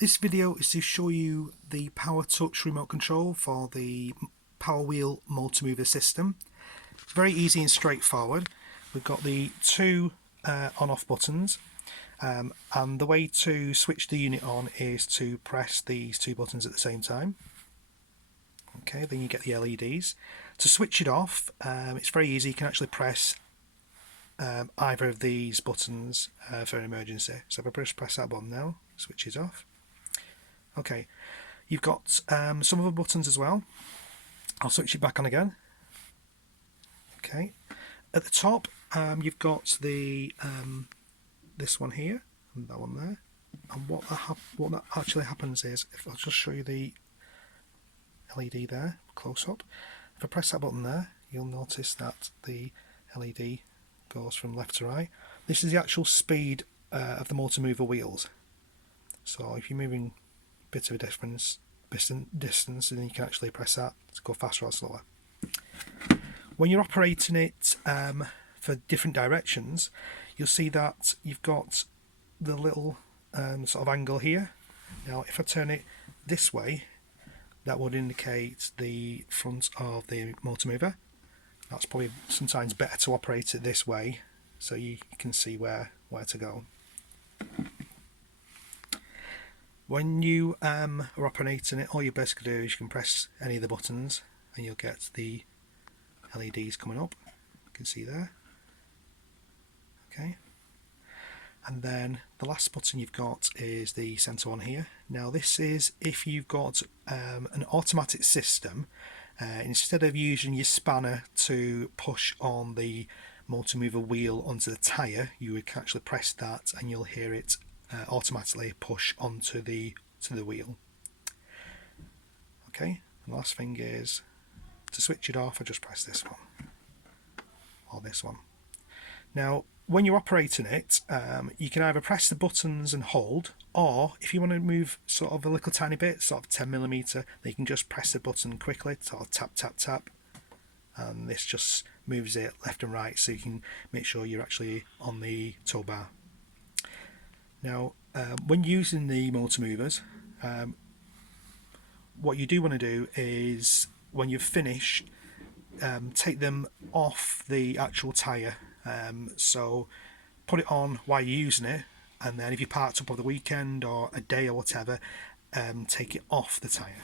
This video is to show you the Power Touch remote control for the Power Wheel Multi-Mover system. Very easy and straightforward. We've got the two on-off buttons, and the way to switch the unit on is to press these two buttons at the same time. Okay, then you get the LEDs. To switch it off, it's very easy. You can actually press either of these buttons for an emergency. So if I press that button now, switch it off. Okay, you've got some other buttons as well. I'll switch it back on again. Okay, at the top you've got the this one here and that one there. And what that actually happens is, if I'll just show you the LED there close up. If I press that button there, you'll notice that the LED goes from left to right. This is the actual speed of the multi-mover wheels. So if you're moving a bit of a distance, then you can actually press that to go faster or slower. When you're operating it for different directions, you'll see that you've got the little sort of angle here. Now if I turn it this way, that would indicate the front of the multi-mover. That's probably sometimes better to operate it this way so you can see where to go. When you are operating it, all you basically do is you can press any of the buttons and you'll get the LEDs coming up. You can see there. Okay. And then the last button you've got is the centre one here. Now this is if you've got an automatic system. Instead of using your spanner to push on the multi-mover wheel onto the tyre, you would actually press that and you'll hear it automatically push onto the wheel. Okay, and the last thing is to switch it off, I just press this one or this one. Now when you're operating it, you can either press the buttons and hold, or if you want to move sort of a little tiny bit, sort of 10mm, then you can just press the button quickly, sort of tap tap tap, and this just moves it left and right so you can make sure you're actually on the tow bar. Now when using the multi-movers, what you do want to do is when you've finished, take them off the actual tyre. So put it on while you're using it, and then if you parked up over the weekend or a day or whatever, take it off the tyre.